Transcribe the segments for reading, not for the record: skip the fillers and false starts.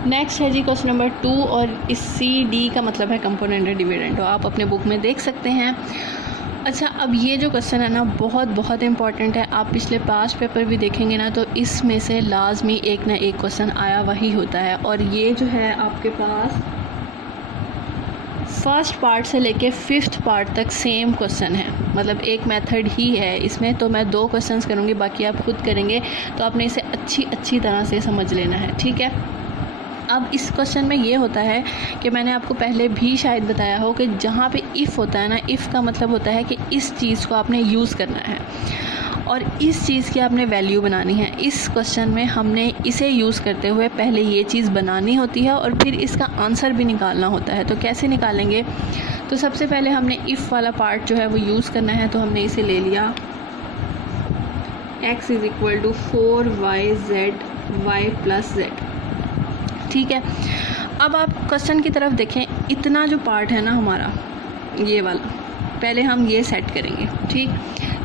Next है जी question number 2 और इस सी डी का मतलब है कंपोनेंट डिविडेंड, आप अपने बुक में देख सकते हैं। अच्छा, अब ये जो क्वेश्चन है ना बहुत इंपॉर्टेंट है। आप पिछले पास्ट पेपर भी देखेंगे ना तो इसमें से लाजमी एक ना एक क्वेश्चन आया वही होता है। और ये जो है आपके पास फर्स्ट पार्ट से लेके 5th पार्ट तक सेम क्वेश्चन है, मतलब एक मेथड ही है इसमें। तो मैं 2 क्वेश्चंस करूँगी, बाकी आप खुद करेंगे। तो आपने इसे अच्छी तरह से समझ लेना है, ठीक है। अब इस क्वेश्चन में ये होता है कि मैंने आपको पहले भी शायद बताया हो कि जहाँ पे इफ़ होता है ना, इफ़ का मतलब होता है कि इस चीज़ को आपने यूज़ करना है और इस चीज़ की आपने वैल्यू बनानी है। इस क्वेश्चन में हमने इसे यूज़ करते हुए पहले ये चीज़ बनानी होती है और फिर इसका आंसर भी निकालना होता है। तो कैसे निकालेंगे? तो सबसे पहले हमने इफ़ वाला पार्ट जो है वो यूज़ करना है। तो हमने इसे ले लिया x = 4yz y + z, ठीक है। अब आप क्वेश्चन की तरफ देखें, इतना जो पार्ट है ना हमारा ये वाला, पहले हम ये सेट करेंगे, ठीक।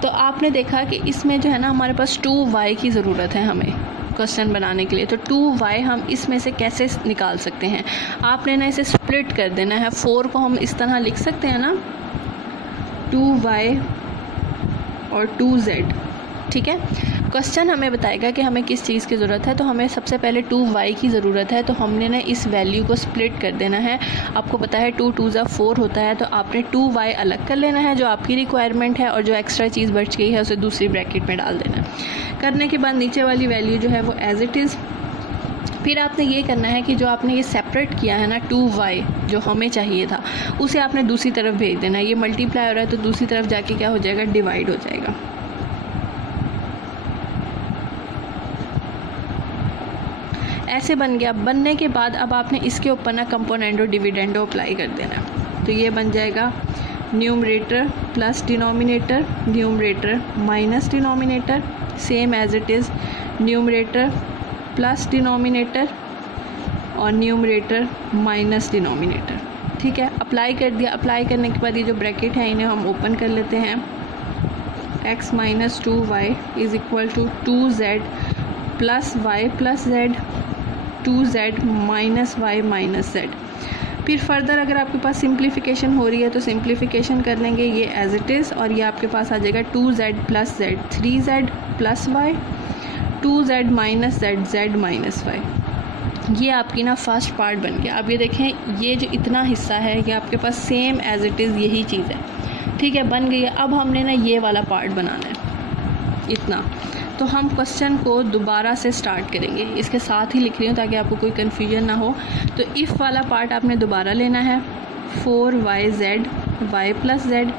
तो आपने देखा कि इसमें जो है ना हमारे पास 2y की ज़रूरत है हमें क्वेश्चन बनाने के लिए। तो 2y हम इसमें से कैसे निकाल सकते हैं? आपने ना इसे स्प्लिट कर देना है। 4 को हम इस तरह लिख सकते हैं ना, 2y और 2z, ठीक है। क्वेश्चन हमें बताएगा कि हमें किस चीज़ की ज़रूरत है। तो हमें सबसे पहले 2y की ज़रूरत है, तो हमने ना इस वैल्यू को स्प्लिट कर देना है। आपको पता है 2 × 2 = 4 होता है, तो आपने 2y अलग कर लेना है जो आपकी रिक्वायरमेंट है, और जो एक्स्ट्रा चीज़ बच गई है उसे दूसरी ब्रैकेट में डाल देना है। करने के बाद नीचे वाली वैल्यू जो है वो एज इट इज़। फिर आपने ये करना है कि जो आपने ये सेपरेट किया है ना 2y जो हमें चाहिए था, उसे आपने दूसरी तरफ भेज देना है। ये मल्टीप्लाई हो रहा है तो दूसरी तरफ जाके क्या हो जाएगा, डिवाइड हो जाएगा। ऐसे बन गया। बनने के बाद अब आपने इसके ऊपर ना कंपोनेंडो डिविडेंडो अप्लाई कर देना है। तो ये बन जाएगा numerator plus denominator, numerator minus denominator, same as it is numerator plus denominator और न्यूमरेटर माइनस डिनोमिनेटर, ठीक है। अप्लाई कर दिया। अप्लाई करने के बाद ये जो ब्रैकेट है इन्हें हम ओपन कर लेते हैं। x - 2y = 2z + y + z, 2z - y - z। फिर फर्दर अगर आपके पास सिंप्लीफिकेशन हो रही है तो सिंप्लीफिकेशन कर लेंगे, ये एज इट इज़। और ये आपके पास आ जाएगा 2z + z 3z + y, 2z - z z - y। ये आपकी ना फर्स्ट पार्ट बन गया। अब ये देखें, ये जो इतना हिस्सा है ये आपके पास सेम एज इट इज़ यही चीज़ है, ठीक है, बन गई है। अब हमने ना ये वाला पार्ट बनाना है, इतना। तो हम क्वेश्चन को दोबारा से स्टार्ट करेंगे, इसके साथ ही लिख रही हूँ ताकि आपको कोई कन्फ्यूजन ना हो। तो इफ़ वाला पार्ट आपने दोबारा लेना है, 4yz y + z।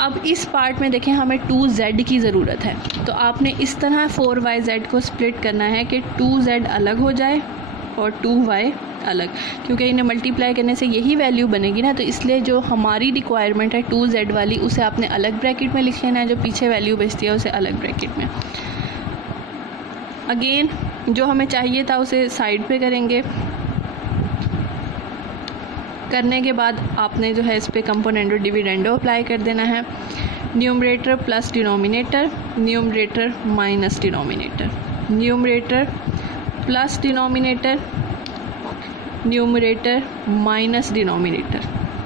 अब इस पार्ट में देखें हमें 2z की ज़रूरत है, तो आपने इस तरह 4yz को स्प्लिट करना है कि 2z अलग हो जाए और 2y अलग, क्योंकि इन्हें मल्टीप्लाई करने से यही वैल्यू बनेगी ना। तो इसलिए जो हमारी रिक्वायरमेंट है 2z वाली, उसे आपने अलग ब्रैकेट में लिख लेना है, जो पीछे वैल्यू बचती है उसे अलग ब्रैकेट में। अगेन जो हमें चाहिए था उसे साइड पे करेंगे। करने के बाद आपने जो है इस पर कंपोनेंडो डिविडेंडो अप्लाई कर देना है। Numerator plus denominator, numerator minus denominator, numerator plus denominator, numerator minus denominator,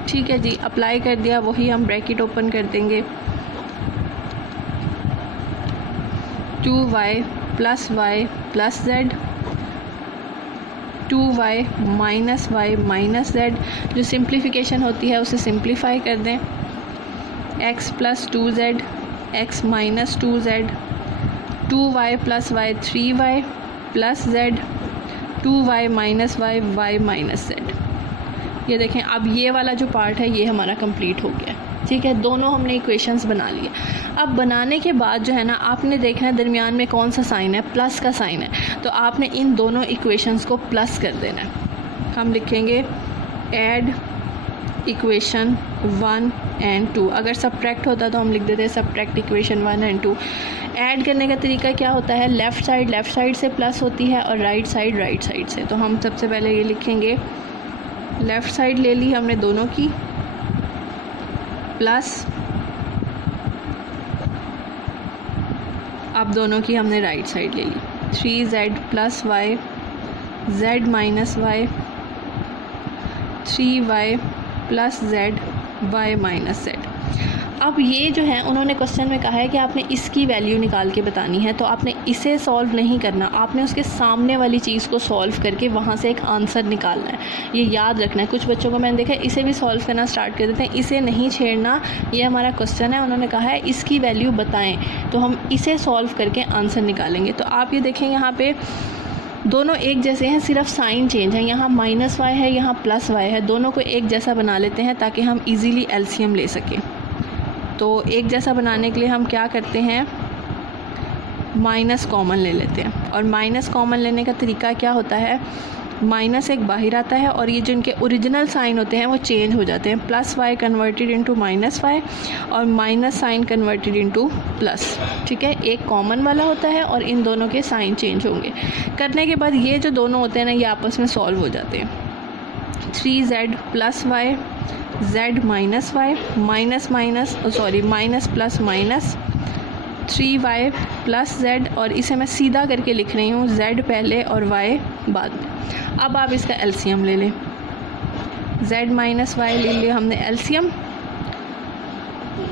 ठीक है जी। अप्लाई कर दिया, वही हम ब्रैकेट ओपन कर देंगे। 2y + y + z, 2y - y - z। जो सिंप्लीफिकेशन होती है उसे सिंप्लीफाई कर दें। x + 2z, x - 2z, 2y + y 3y + z, 2y - y y - z। ये देखें, अब ये वाला जो पार्ट है ये हमारा कंप्लीट हो गया, ठीक है। दोनों हमने इक्वेशंस बना लिए। अब बनाने के बाद जो है ना आपने देखना है दरमियान में कौन सा साइन है, प्लस का साइन है। तो आपने इन दोनों इक्वेशंस को प्लस कर देना है। हम लिखेंगे ऐड इक्वेशन 1 और 2। अगर सब्ट्रैक्ट होता तो हम लिख देते सब्ट्रैक्ट इक्वेशन 1 और 2। ऐड करने का तरीका क्या होता है, लेफ़्ट साइड से प्लस होती है और राइट साइड से। तो हम सबसे पहले ये लिखेंगे, लेफ़्ट साइड ले ली हमने दोनों की, प्लस अब दोनों की हमने राइट साइड ले ली, 3z + y z minus y, 3y plus z y minus z। अब ये जो है उन्होंने क्वेश्चन में कहा है कि आपने इसकी वैल्यू निकाल के बतानी है, तो आपने इसे सॉल्व नहीं करना, आपने उसके सामने वाली चीज़ को सॉल्व करके वहाँ से एक आंसर निकालना है। ये याद रखना है। कुछ बच्चों को मैंने देखा है इसे भी सॉल्व करना स्टार्ट कर देते हैं, इसे नहीं छेड़ना। ये हमारा क्वेश्चन है, उन्होंने कहा है इसकी वैल्यू बताएँ, तो हम इसे सॉल्व करके आंसर निकालेंगे। तो आप ये देखें यहाँ पर दोनों एक जैसे हैं, सिर्फ साइन चेंज है। यहाँ माइनस वाई है, यहाँ प्लस वाई है, दोनों को एक जैसा बना लेते हैं ताकि हम इजीली एलसीएम ले सकें। तो एक जैसा बनाने के लिए हम क्या करते हैं, माइनस कॉमन ले लेते हैं। और माइनस कॉमन लेने का तरीका क्या होता है, माइनस एक बाहर आता है और ये जो इनके ओरिजिनल साइन होते हैं वो चेंज हो जाते हैं। Plus y converted into minus y और minus sign converted into plus. ठीक है, एक कॉमन वाला होता है और इन दोनों के साइन चेंज होंगे। करने के बाद ये जो दोनों होते हैं ना, ये आपस में सॉल्व हो जाते हैं। 3z plus y, z minus y, minus plus minus, 3y plus z, और इसे मैं सीधा करके लिख रही हूँ, z पहले और y बाद में। अब आप इसका एलसीएम ले लें, z माइनस वाई ले लिया हमने एलसीएम,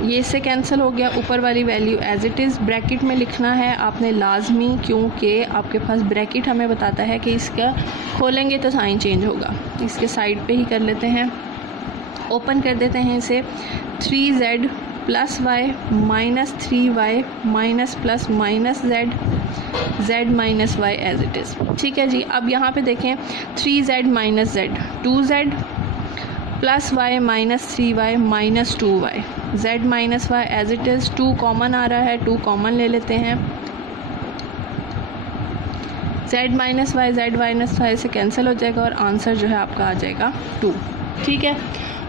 ये इससे कैंसिल हो गया। ऊपर वाली value as it is bracket में लिखना है आपने लाजमी, क्योंकि आपके पास ब्रैकेट हमें बताता है कि इसका खोलेंगे तो साइन चेंज होगा। इसके साइड पे ही कर लेते हैं, ओपन कर देते हैं इसे। 3z plus y minus 3y minus plus minus z minus y as it is. ठीक है जी, अब यहाँ पे देखें 3z minus z, 2z plus y minus 3y minus 2y, z minus y as it is. 2 common आ रहा है, 2 कॉमन ले लेते हैं। z माइनस वाई से कैंसिल हो जाएगा और आंसर जो है आपका आ जाएगा 2। ठीक है,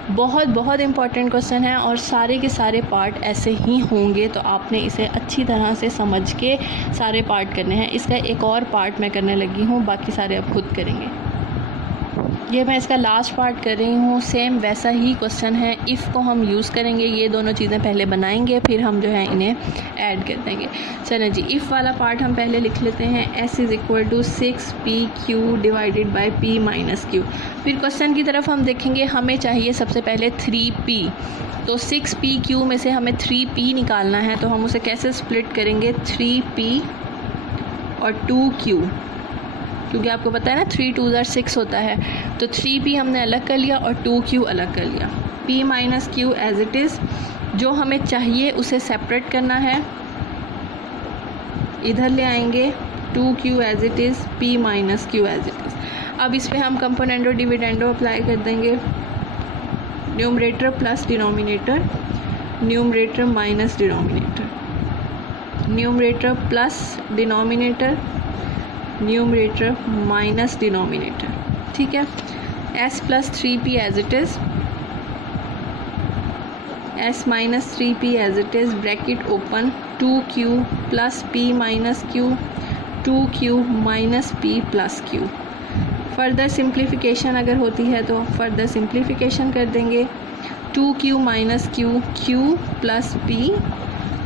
बहुत इंपॉर्टेंट क्वेश्चन है और सारे के सारे पार्ट ऐसे ही होंगे, तो आपने इसे अच्छी तरह से समझ के सारे पार्ट करने हैं। इसका एक और पार्ट मैं करने लगी हूँ, बाकी सारे आप खुद करेंगे। ये मैं इसका लास्ट पार्ट कर रही हूँ। सेम वैसा ही क्वेश्चन है, इफ़ को हम यूज़ करेंगे, ये दोनों चीज़ें पहले बनाएंगे फिर हम जो है इन्हें ऐड कर देंगे। चलें जी, इफ़ वाला पार्ट हम पहले लिख लेते हैं, s is equal to 6pq divided by p minus q। फिर क्वेश्चन की तरफ हम देखेंगे, हमें चाहिए सबसे पहले 3p, तो 6pq में से हमें 3p निकालना है, तो हम उसे कैसे स्प्लिट करेंगे, 3p और 2q, क्योंकि आपको पता है ना 3 2 6 होता है, तो 3p हमने अलग कर लिया और 2q अलग कर लिया। p minus q as it is, जो हमें चाहिए उसे सेपरेट करना है, इधर ले आएंगे 2q as it is, p minus q as it is. अब इस पर हम कंपोनेंडो डिविडेंडो अप्लाई कर देंगे, numerator plus denominator, numerator minus denominator, numerator plus denominator, numerator minus denominator. ठीक है, s plus 3p as it is, s minus 3p as it is, bracket open, 2q plus p minus q, 2q minus p plus q। Further simplification अगर होती है तो further simplification कर देंगे, 2q minus q, q plus p,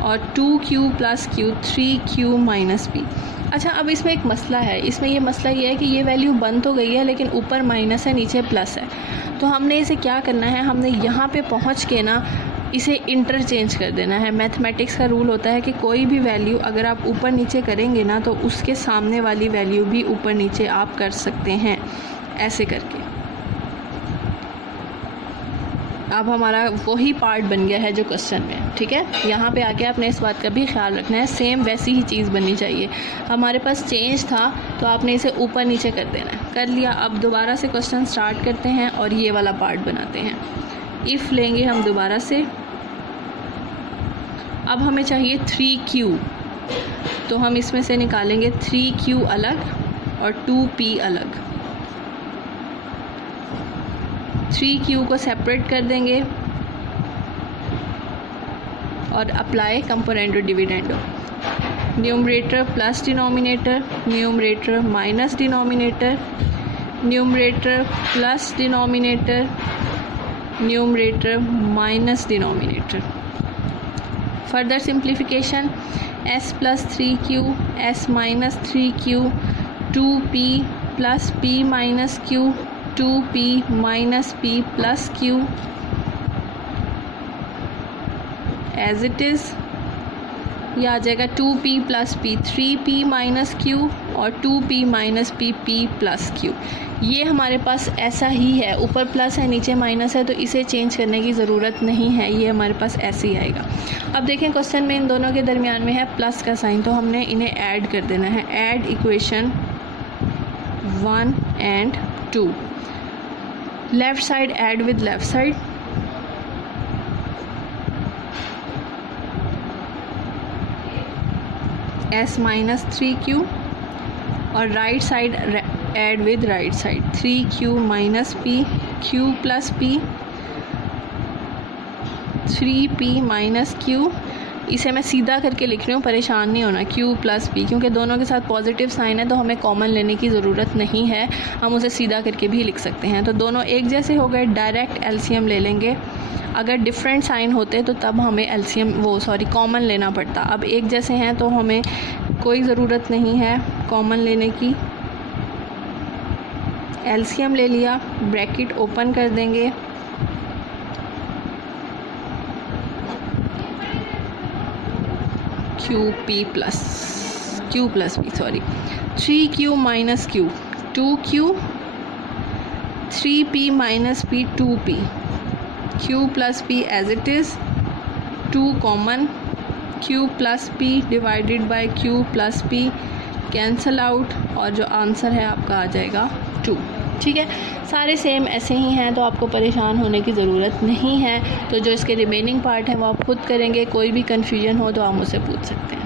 और 2q plus q, 3q minus p। अच्छा, अब इसमें एक मसला है, इसमें ये मसला ये है कि ये वैल्यू बन तो गई है लेकिन ऊपर माइनस है नीचे प्लस है, तो हमने इसे क्या करना है, हमने यहाँ पे पहुँच के ना इसे इंटरचेंज कर देना है। मैथमेटिक्स का रूल होता है कि कोई भी वैल्यू अगर आप ऊपर नीचे करेंगे ना, तो उसके सामने वाली वैल्यू भी ऊपर नीचे आप कर सकते हैं, ऐसे करके। अब हमारा वही पार्ट बन गया है जो क्वेश्चन में। ठीक है, यहाँ पे आके आपने इस बात का भी ख्याल रखना है, सेम वैसी ही चीज़ बननी चाहिए। हमारे पास चेंज था तो आपने इसे ऊपर नीचे कर देना है, कर लिया। अब दोबारा से क्वेश्चन स्टार्ट करते हैं और ये वाला पार्ट बनाते हैं। इफ़ लेंगे हम दोबारा से, अब हमें चाहिए 3q, तो हम इसमें से निकालेंगे 3q अलग और 2p अलग, 3q को सेपरेट कर देंगे और apply componendo dividendo, numerator plus denominator, numerator minus denominator, numerator plus denominator, numerator minus denominator. Further simplification, s plus 3q, s minus 3q, 2p plus P minus Q, 2p minus P plus Q as it is. ये आ जाएगा 2p plus P, 3p minus Q और 2p minus P, p plus Q. ये हमारे पास ऐसा ही है, ऊपर plus है नीचे माइनस है, तो इसे चेंज करने की ज़रूरत नहीं है, ये हमारे पास ऐसे ही आएगा। अब देखें क्वेश्चन में इन दोनों के दरमियान में है प्लस का साइन, तो हमने इन्हें ऐड कर देना है। Add equation 1 and 2, left side add with left side, s minus 3q और right side add with right side, 3q minus P, q plus P, 3p minus q। इसे मैं सीधा करके लिख रही हूँ, परेशान नहीं होना, q प्लस पी, क्योंकि दोनों के साथ पॉजिटिव साइन है तो हमें कॉमन लेने की ज़रूरत नहीं है, हम उसे सीधा करके भी लिख सकते हैं। तो दोनों एक जैसे हो गए, डायरेक्ट एलसीएम ले लेंगे। अगर डिफरेंट साइन होते तो तब हमें एलसीएम कॉमन लेना पड़ता। अब एक जैसे हैं तो हमें कोई ज़रूरत नहीं है कॉमन लेने की। एलसीएम ले लिया, ब्रैकेट ओपन कर देंगे, q plus P 3q minus q, 2q, 3p minus p, 2p, q plus p as it is, 2 common, q plus p divided by q plus p cancel out, और जो answer है आपका आ जाएगा 2। ठीक है, सारे सेम ऐसे ही हैं तो आपको परेशान होने की ज़रूरत नहीं है। तो जो इसके रिमेनिंग पार्ट हैं वो आप खुद करेंगे, कोई भी कन्फ्यूजन हो तो आप मुझसे पूछ सकते हैं।